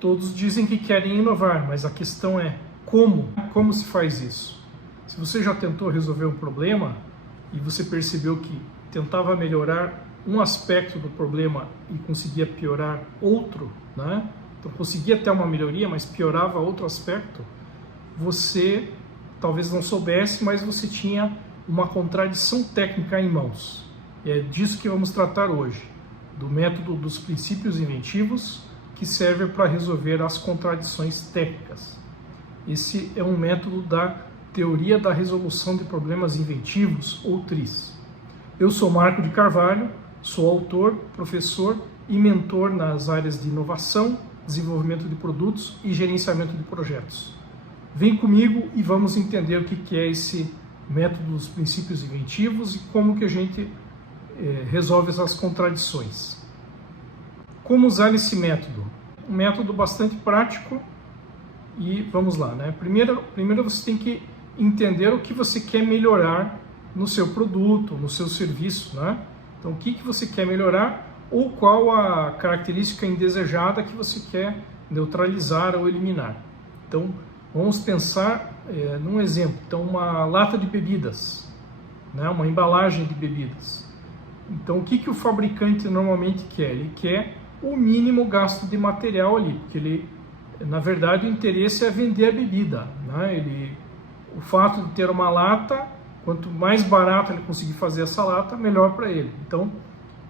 Todos dizem que querem inovar, mas a questão é como? Como se faz isso? Se você já tentou resolver um problema e você percebeu que tentava melhorar um aspecto do problema e conseguia piorar outro, né? Então conseguia ter uma melhoria, mas piorava outro aspecto, você talvez não soubesse, mas você tinha uma contradição técnica em mãos. E é disso que vamos tratar hoje, do método dos princípios inventivos, que serve para resolver as contradições técnicas. Esse é um método da teoria da resolução de problemas inventivos, ou TRIZ. Eu sou Marco de Carvalho, sou autor, professor e mentor nas áreas de inovação, desenvolvimento de produtos e gerenciamento de projetos. Vem comigo e vamos entender o que é esse método dos princípios inventivos e como que a gente resolve essas contradições. Como usar esse método? Um método bastante prático e vamos lá, né? Primeiro você tem que entender o que você quer melhorar no seu produto, no seu serviço, né? Então, o que você quer melhorar ou qual a característica indesejada que você quer neutralizar ou eliminar. Então, vamos pensar num exemplo. Então, uma lata de bebidas, né? Uma embalagem de bebidas. Então, o que o fabricante normalmente quer? Ele quer o mínimo gasto de material ali, porque ele, na verdade, o interesse é vender a bebida, né? O fato de ter uma lata, quanto mais barato ele conseguir fazer essa lata, melhor para ele. Então,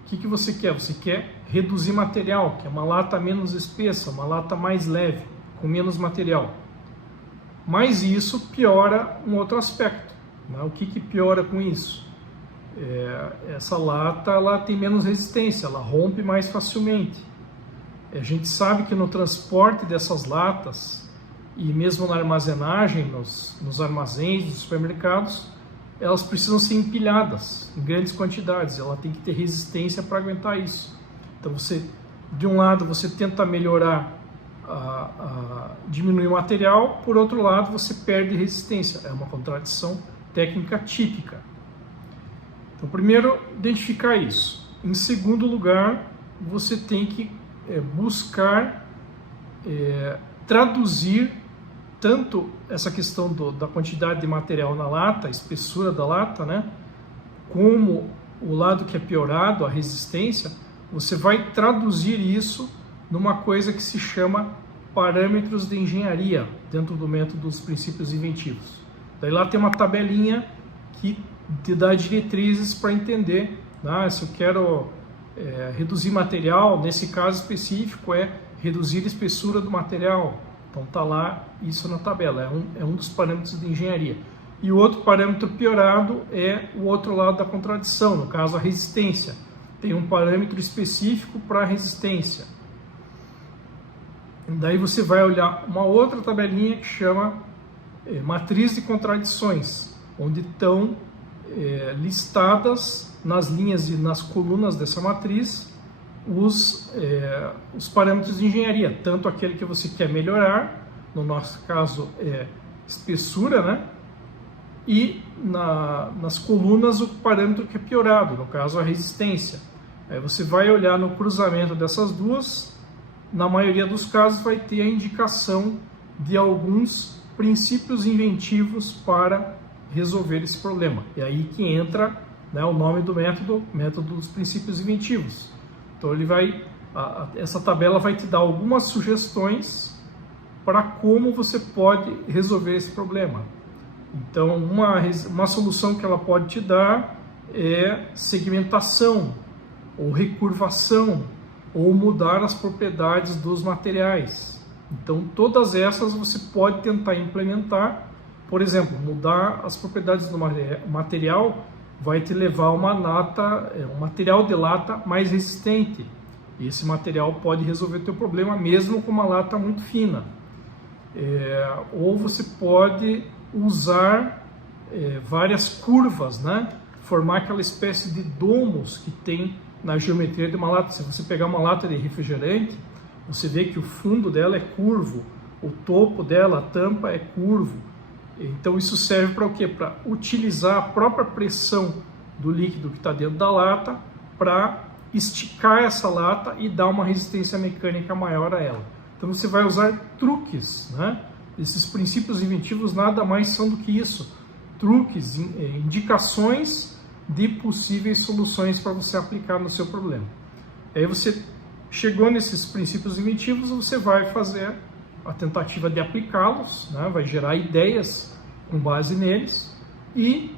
o que você quer? Você quer reduzir material, que é uma lata menos espessa, uma lata mais leve, com menos material. Mas isso piora um outro aspecto, né? O que piora com isso? Essa lata ela tem menos resistência, ela rompe mais facilmente. A gente sabe que no transporte dessas latas e mesmo na armazenagem, nos armazéns dos supermercados, elas precisam ser empilhadas em grandes quantidades, ela tem que ter resistência para aguentar isso. Então de um lado você tenta melhorar, diminuir o material, por outro lado você perde resistência, é uma contradição técnica típica. Então, primeiro, identificar isso. Em segundo lugar, você tem que buscar traduzir tanto essa questão da quantidade de material na lata, a espessura da lata, né, como o lado que é piorado, a resistência, você vai traduzir isso numa coisa que se chama parâmetros de engenharia, dentro do método dos princípios inventivos. Daí lá tem uma tabelinha que te dá diretrizes para entender, né? Se eu quero reduzir material, nesse caso específico reduzir a espessura do material, então está lá isso na tabela, é um dos parâmetros de engenharia. E o outro parâmetro piorado é o outro lado da contradição, no caso a resistência, tem um parâmetro específico para a resistência. Daí você vai olhar uma outra tabelinha que chama matriz de contradições, onde estão listadas nas linhas e nas colunas dessa matriz os parâmetros de engenharia, tanto aquele que você quer melhorar, no nosso caso espessura, né? E nas colunas o parâmetro que é piorado, no caso a resistência. Aí você vai olhar no cruzamento dessas duas, na maioria dos casos vai ter a indicação de alguns princípios inventivos para resolver esse problema. É aí que entra, né, o nome do método dos princípios inventivos. Então essa tabela vai te dar algumas sugestões para como você pode resolver esse problema. Então uma solução que ela pode te dar é segmentação, ou recurvação, ou mudar as propriedades dos materiais. Então todas essas você pode tentar implementar. Por exemplo, mudar as propriedades do material vai te levar a um material de lata mais resistente. E esse material pode resolver o teu problema mesmo com uma lata muito fina. Ou você pode usar várias curvas, né? Formar aquela espécie de domos que tem na geometria de uma lata. Se você pegar uma lata de refrigerante, você vê que o fundo dela é curvo, o topo dela, a tampa, é curvo. Então isso serve para o quê? Para utilizar a própria pressão do líquido que está dentro da lata para esticar essa lata e dar uma resistência mecânica maior a ela. Então você vai usar truques, né? Esses princípios inventivos nada mais são do que isso, truques, indicações de possíveis soluções para você aplicar no seu problema. Aí você chegou nesses princípios inventivos, você vai fazer a tentativa de aplicá-los, né? Vai gerar ideias com base neles e,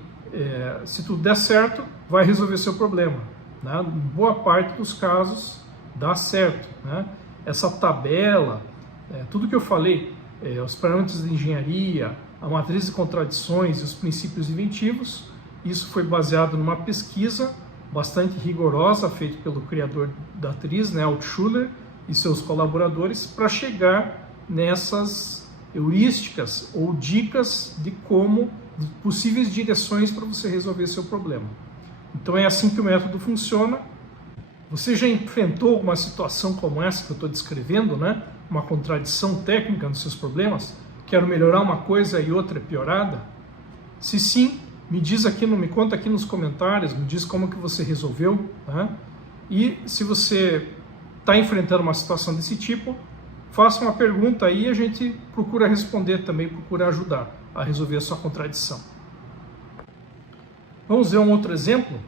se tudo der certo, vai resolver seu problema, né? Em boa parte dos casos dá certo, né? Essa tabela, tudo que eu falei, os parâmetros de engenharia, a matriz de contradições e os princípios inventivos, isso foi baseado numa pesquisa bastante rigorosa feita pelo criador da atriz, né, Altshuler, e seus colaboradores, para chegar nessas heurísticas ou dicas de possíveis direções para você resolver seu problema. Então é assim que o método funciona. Você já enfrentou alguma situação como essa que eu estou descrevendo, né? Uma contradição técnica nos seus problemas? Quero melhorar uma coisa e outra é piorada? Se sim, me conta aqui nos comentários, me diz como que você resolveu, tá? E se você está enfrentando uma situação desse tipo, faça uma pergunta aí e a gente procura responder também, procura ajudar a resolver a sua contradição. Vamos ver um outro exemplo?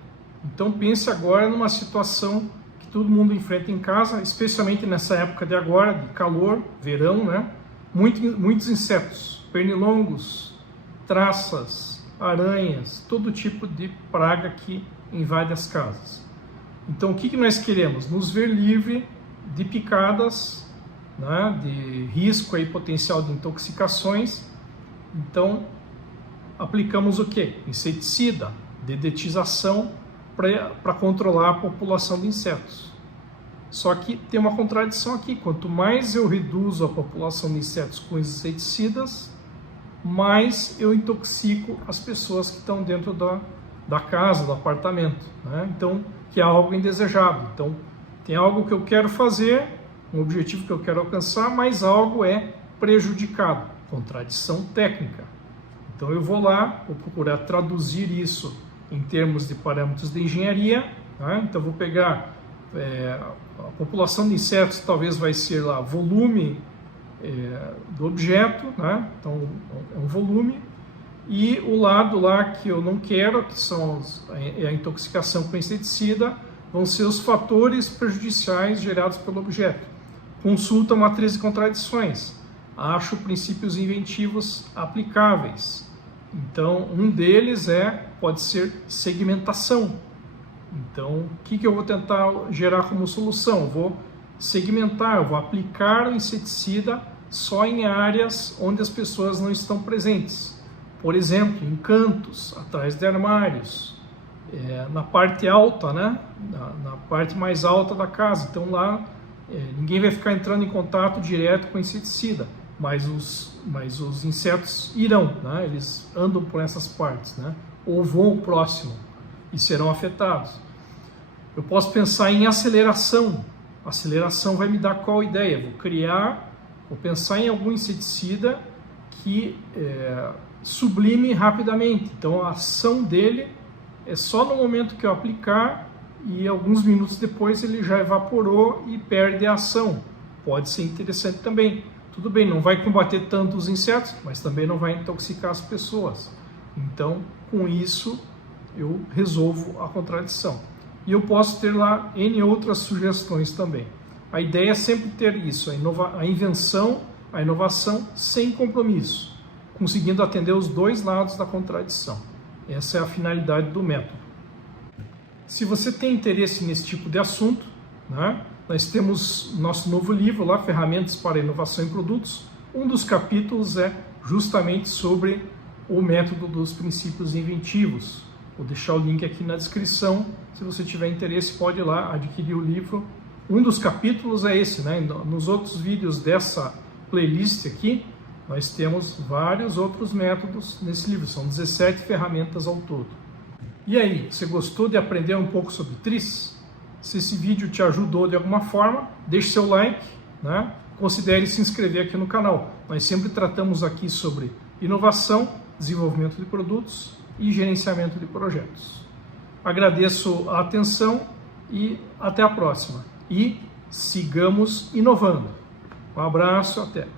Então pense agora numa situação que todo mundo enfrenta em casa, especialmente nessa época de agora, de calor, verão, né? Muitos insetos, pernilongos, traças, aranhas, todo tipo de praga que invade as casas. Então o que nós queremos? Nos ver livre de picadas, né? De risco aí potencial de intoxicações. Então aplicamos o que? Inseticida, dedetização, para controlar a população de insetos. Só que tem uma contradição aqui: quanto mais eu reduzo a população de insetos com inseticidas, mais eu intoxico as pessoas que estão dentro da casa, do apartamento, né? Então, que é algo indesejado. Então, tem algo que eu quero fazer, um objetivo que eu quero alcançar, mas algo é prejudicado. Contradição técnica. Então, eu vou lá, vou procurar traduzir isso em termos de parâmetros de engenharia, né? Então vou pegar a população de insetos, talvez vai ser lá volume do objeto, né? Então é um volume, e o lado lá que eu não quero, que são a intoxicação com inseticida, vão ser os fatores prejudiciais gerados pelo objeto. Consulta a matriz de contradições, acho princípios inventivos aplicáveis. Então, um deles pode ser segmentação. Então, o que eu vou tentar gerar como solução? Eu vou segmentar, eu vou aplicar o inseticida só em áreas onde as pessoas não estão presentes. Por exemplo, em cantos, atrás de armários, na parte alta, né? Na parte mais alta da casa. Então, lá ninguém vai ficar entrando em contato direto com o inseticida. Mas os insetos irão, né? Eles andam por essas partes, né? Ou vão próximo e serão afetados. Eu posso pensar em aceleração. Aceleração vai me dar qual ideia? Vou pensar em algum inseticida que sublime rapidamente. Então a ação dele é só no momento que eu aplicar e alguns minutos depois ele já evaporou e perde a ação. Pode ser interessante também. Tudo bem, não vai combater tanto os insetos, mas também não vai intoxicar as pessoas. Então, com isso, eu resolvo a contradição. E eu posso ter lá N outras sugestões também. A ideia é sempre ter isso, a invenção, a inovação sem compromisso, conseguindo atender os dois lados da contradição. Essa é a finalidade do método. Se você tem interesse nesse tipo de assunto, né? Nós temos nosso novo livro lá, Ferramentas para Inovação em Produtos. Um dos capítulos é justamente sobre o método dos princípios inventivos. Vou deixar o link aqui na descrição. Se você tiver interesse, pode ir lá adquirir o livro. Um dos capítulos é esse, né? Nos outros vídeos dessa playlist aqui, nós temos vários outros métodos nesse livro. São 17 ferramentas ao todo. E aí, você gostou de aprender um pouco sobre TRIZ? Se esse vídeo te ajudou de alguma forma, deixe seu like, né? Considere se inscrever aqui no canal. Nós sempre tratamos aqui sobre inovação, desenvolvimento de produtos e gerenciamento de projetos. Agradeço a atenção e até a próxima. E sigamos inovando! Um abraço, até!